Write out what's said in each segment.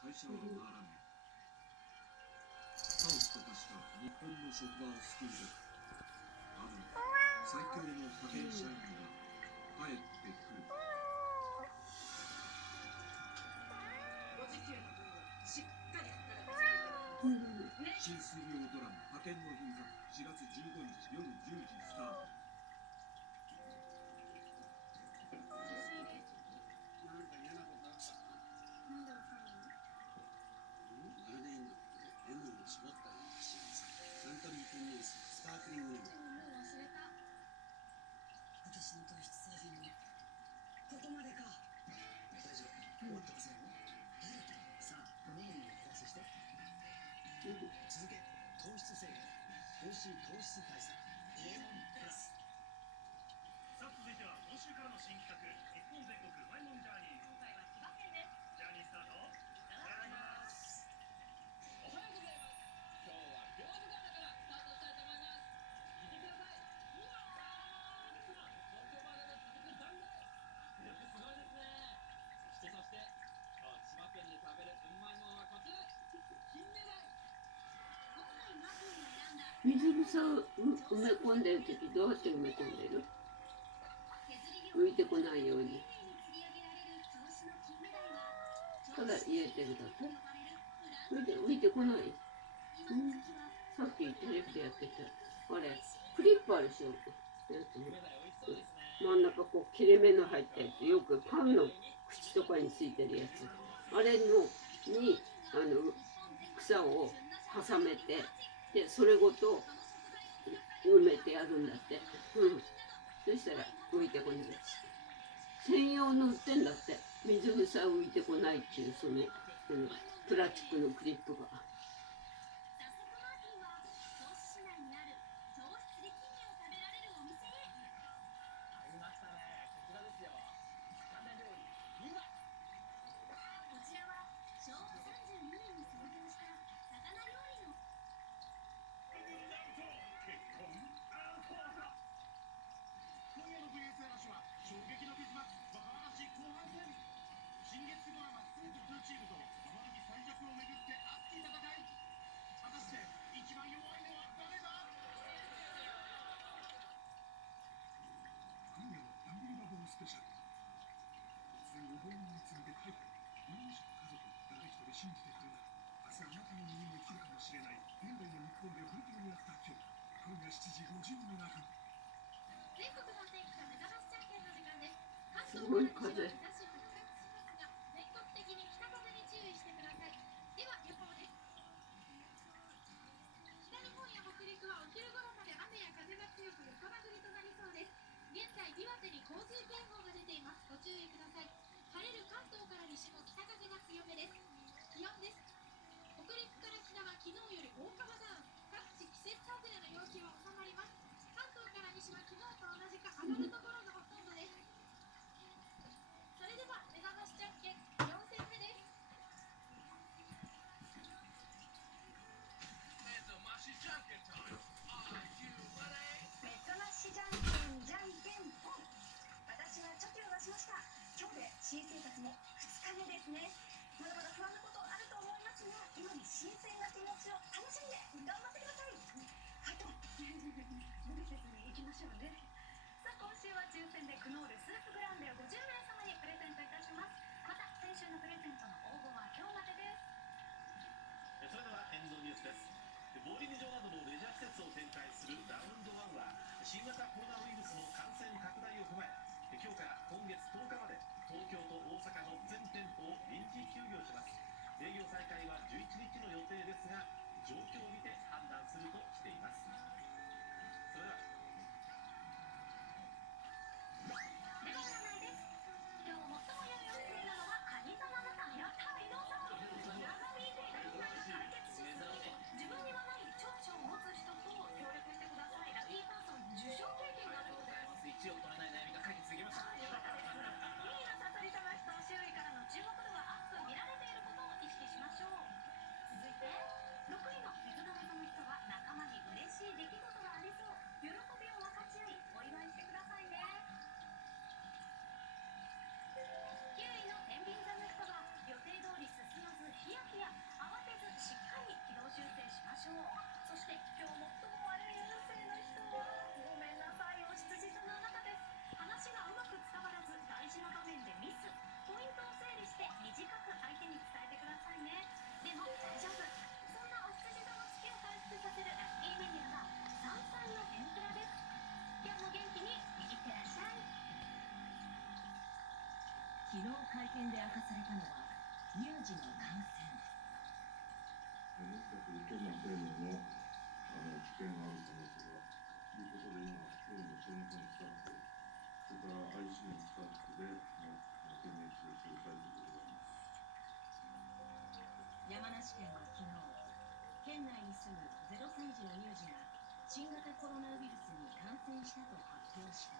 会社は回らない。カオスと化した日本の職場を救うべく、あの最強の派遣社員が帰ってくる。ご時給の分をしっかり働かせていただきます。新水曜ドラマ「派遣の品格」4月15日夜10時スタート。なんか嫌なことあった？なんでわかるの？まるでいいんだけど、レモンを絞ったような幸せ。サントリー天然水スパークリングレモン。でももう忘れた。私の糖質制限もここまでか。大丈夫、終わってませんよ。ダイエットさあ、おにぎりをプラスして。続け、糖質制限美味しい糖質対策レモンプラス。さあ、続いては今週からの新企画、日本全国マイモンジャーニー。今回は千葉県です。ジャーニースタート。いただきます。おはようございます。今日は屏風ヶ浦からスタートしたいと思います。見てください。うわー、どこまでも続く断崖。迫力すごいですね。そして今日千葉県で食べるうまいものはこちら。金目鯛。今回マフィンが選んだ水草を埋め込んでるときどうやって埋め込んでる？浮いてこないように。ただ入れてるだけ。浮いてこない。さっきテレビでやってた。あれ、クリップあるでしょ。真ん中こう切れ目の入ったやつ、よくパンの口とかについてるやつ。あれのに草を挟めて、でそれごと埋めてやるんだって。そしたら浮いてこない。専用の売ってんだって。水草浮いてこないっていうそのプラスチックのクリップが。衝撃の結末、バカ話後半戦。新月9ドラマ「スーツ2チーム」と山引最弱をめぐって熱き戦い。果たして一番弱いのは誰だ？今夜のアンビリバボースペシャル。突然無謀に見つめて帰って何もし家族誰一人信じてくれない。明日あなたの身にも生きるかもしれない。現代の日本で本当にあった今日、今夜7時57分。全国の天気が目覚ましじゃんけんの時間です。関す東ごい風。から西は日差し復活しますが、全国的に北風に注意してください。では予報です。北日本や北陸はお昼頃まで雨や風が強く横殴りとなりそうです。現在岩手に洪水警報が出ています。ご注意ください。晴れる関東から西も北風が強めです。気温です。北陸から北は昨日より大幅ダウン。各地季節外れの陽気は収まります。関東から西は昨日と同じか上がるところがほとんどです。それでは目覚ましじゃんけん4戦目です。目覚ましじゃんけんタイム。目覚ましじゃんけんじゃんけんポン。私はチョキを出しました。今日で新生活も2日目ですね。まだまだ不安なことあると思いますが、今に新鮮な気持ちを楽しんで頑張ってください。はいと無理せずにいきましょうね。さあ、今週は抽選でクノールスープグランデを50名様にプレゼントいたします。また先週のプレゼントの応募は今日までです。それではエンドニュースです。ボーリング場などのレジャー施設を展開するラウンド1は新型コロナウイルスの感染拡大を踏まえ、今日から今月10日まで東京と大阪の全店舗を臨時休業します。営業再開は11日の予定ですが、状況を見て判断するとしています。それではでは占いです。今日最も良い運勢なのは蟹座のあなた。やったー、伊藤さん。長引いていた問題が解決しますので、自分にはない長所を持つ人と協力してください。ラッキーパーソン、受賞経験だそうです。1を取れない悩みが解決できました。よかったです。2位のさそり座の人、周囲からの注目見で明かされたのは乳児の感染。どんな生命の危険がある可能性がということで、今、今日の専門家のスタッフ、それから IC のスタッフで懸命中している最中でございます。山梨県は昨日、県内に住む0歳児の乳児が新型コロナウイルスに感染したと発表した。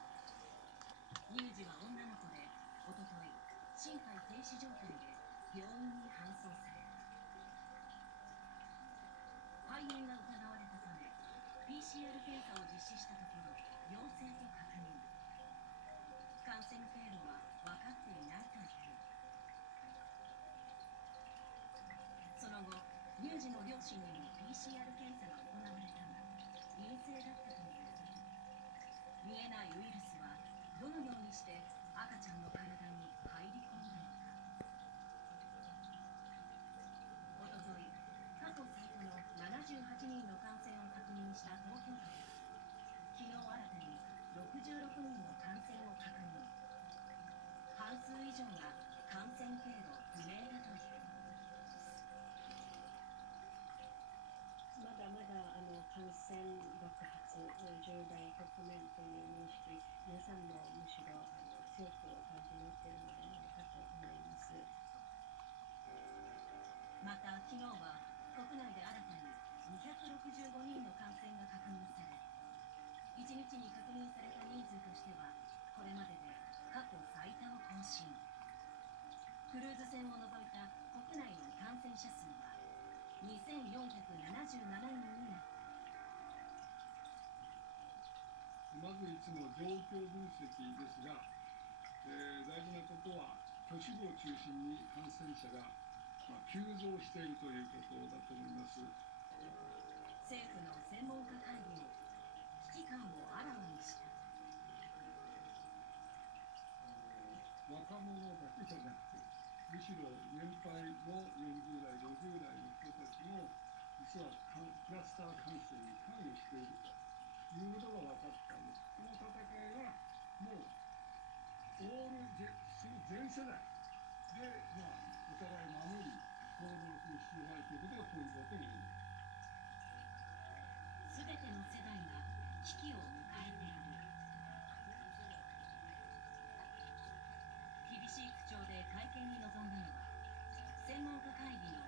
乳児は女の子で、おととい、心肺停止状態で病院に搬送された。肺炎が疑われたため、PCR 検査を実施したところ、陽性と確認。感染経路は分かっていないという。その後、乳児の両親にも PCR 検査が行われたが、陰性だったという。見えないウイルスはどのようにして赤ちゃんの体に入り込んだのか。おととい、過去最多の78人の感染を確認した東京都では、昨日新たに66人の感染を確認。半数以上が感染経路不明だという。まだまだ感染爆発、重大局面という認識、皆さんもむしろ強くお感じになっているのではないかと思います。また昨日は国内で新たに265人の感染が確認され、1日に確認された人数としてはこれまでで過去最多を更新。クルーズ船を除いた国内の感染者数は2477人になった。まずいつも状況分析ですが、大事なことは都市部を中心に感染者が、急増しているということだと思います。政府の専門家会議も危機感をあらわにした。若者だけじゃなくて、むしろ年配の40代、50代の人たちも実はクラスター感染に関与しているということが分かったんです。この戦いはもう全世代で、お互い守り行動する必要があるということがポイントだと思います。すべての世代が危機を迎えている。厳しい口調で会見に臨んだのは専門家会議の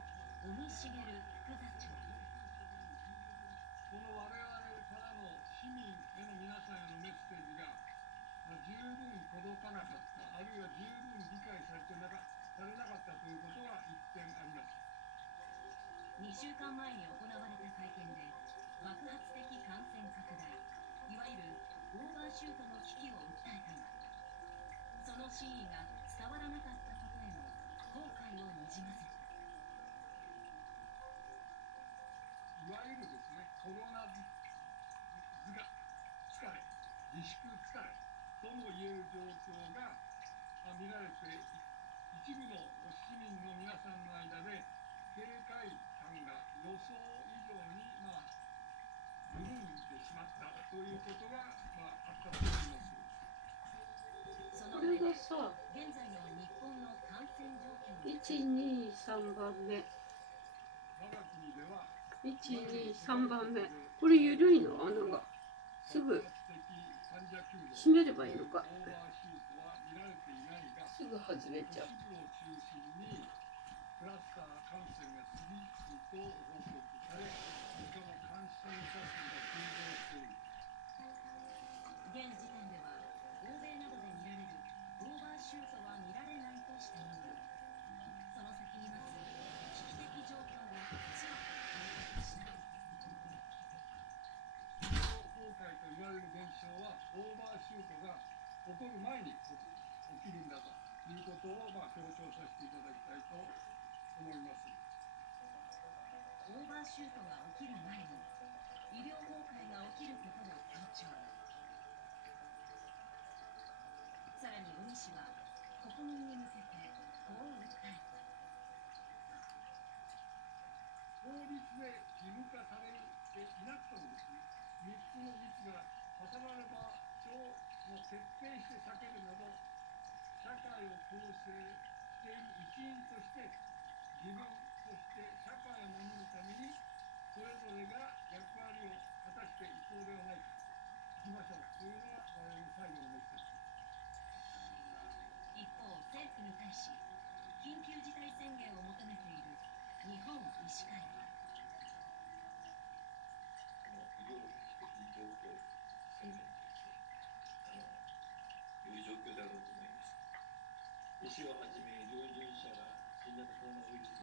尾身茂副座長。この我々からの市民への皆さんへのメッセージが十分届かなかった、あるいは十分理解されなかったということが一点あります。2週間前に行われた会見で爆発的感染拡大、いわゆるオーバーシュートの危機を訴えたが、その真意が伝わらなかったことへの後悔をにじませた。いわゆるですね、コロナ疲れ、自粛疲れとも言える状況が見られて、一部の市民の皆さんの間で警戒感が予想以上に緩んでしまったということがあったと思います。これがさ、現在の日本の感染状況1、2、3番目。我が国では1、2、3番目。これ緩いの穴が。すぐ閉めればいいのか。すぐ外れちゃう。クラスター感染が次々と報告され、しかも感染者数が急増している。現時点では欧米などで見られるオーバーシュートは見られないとしたものの、その先に待つ危機的状況を強く警告した。医療崩壊と言われる現象はオーバーシュートが起こる前に起きるんだということを強調させていただきたいと思います。オーバーシュートが起きる前に医療崩壊が起きることを強調。さらに尾身氏は国民に向けてこう訴えた。法律で義務化されていなくともですね、3つの密が重なる場所を徹底して避けるなど、社会を構成ししている一員として自分そして社会を守るためにそれぞれが役割を果たしていこうではないか、いきましょうというのが我々の最後のメッセージです。一方、政府に対し緊急事態宣言を求めている日本医師会は医療危機的状況宣言という状況だろうと思います。医師をはじめ医療従事者が新型コロナウイルス